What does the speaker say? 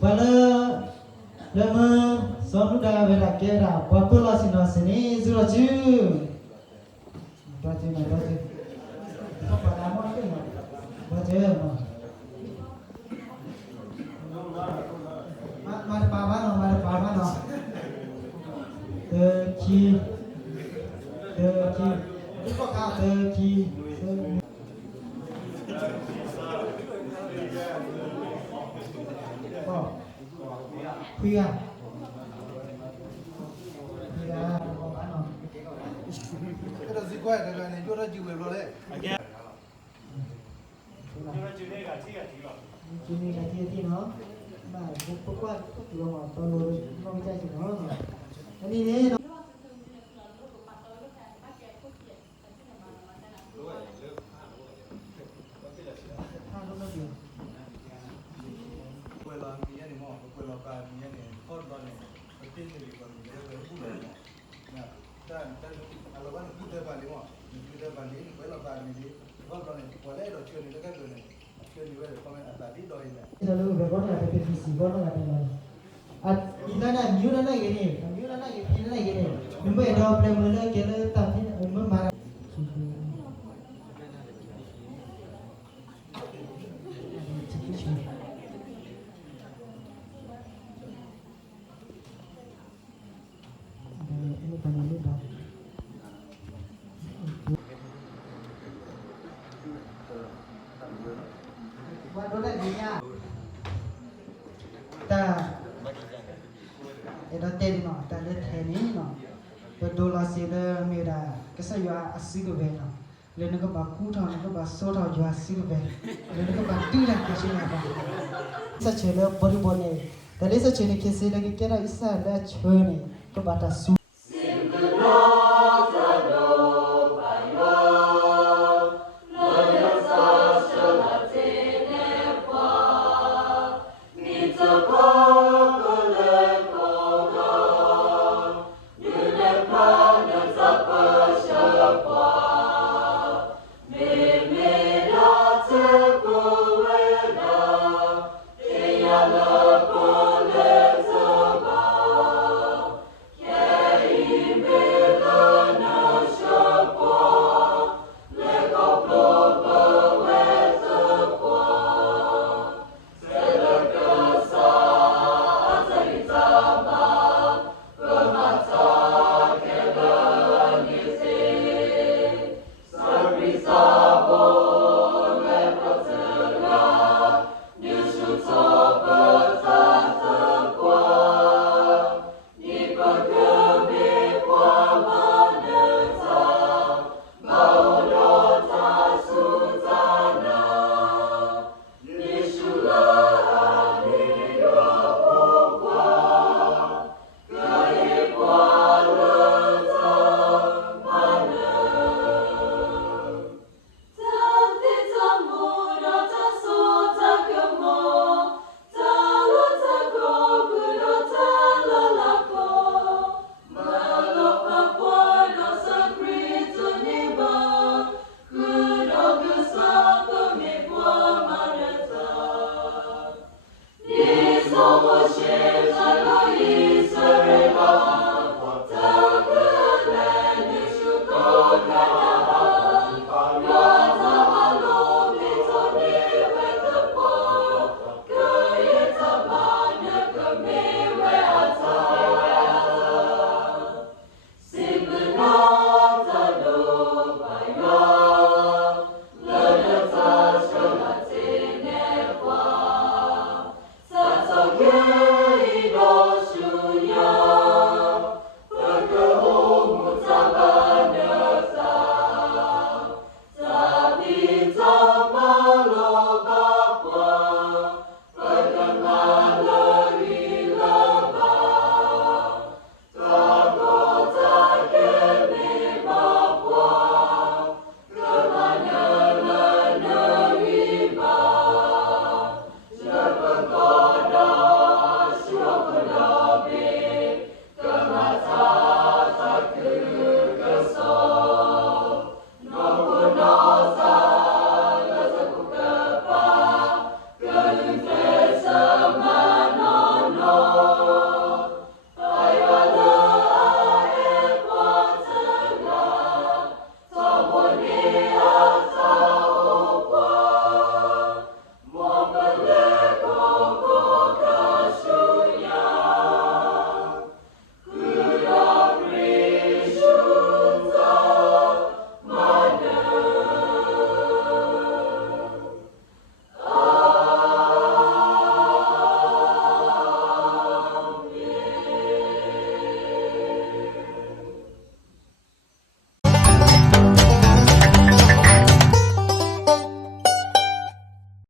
Pada lama sonuda bela kera pakola sini zuraju. Baju. Apa nama tu? Baju. Mari paman no. Turkey. Itu kau Turkey. Khuya ano Pero si kuat kan ni jura jiwe lo le. Jura jiwe ka ti ba. Juni ka ti no. Ba ko kuat lo ma to lo no ja ji no. Ani ne no. Kuela ni ni mo, kuela ka ni ni. Kor lo ni. Tin ni ko ni le bu lo. Na, dan alaban ku de ba ni mo. Ku de ba ni kuela ka ni di. Kor lo ni. Kuela lo chue ni le ka ni. Chue ni we ko men ata di do ina. Lalu berapa ada PVC, berapa ada lalu. Ina na new na gini. Number ada plan mana kena tapi umur marah. Ini panjang ni dah. Buat dulu dia. Ta. Ada tadi no, ta ada tadi no. Berdola sila mera. Kesal jua asing ke bela. Lain ke baku thau, ke baso thau jua asing ke bela. Lain ke bantu lah kesini apa. Secela baru boleh. Tadi secela kesini lagi kira isa ada cune ke batas. Share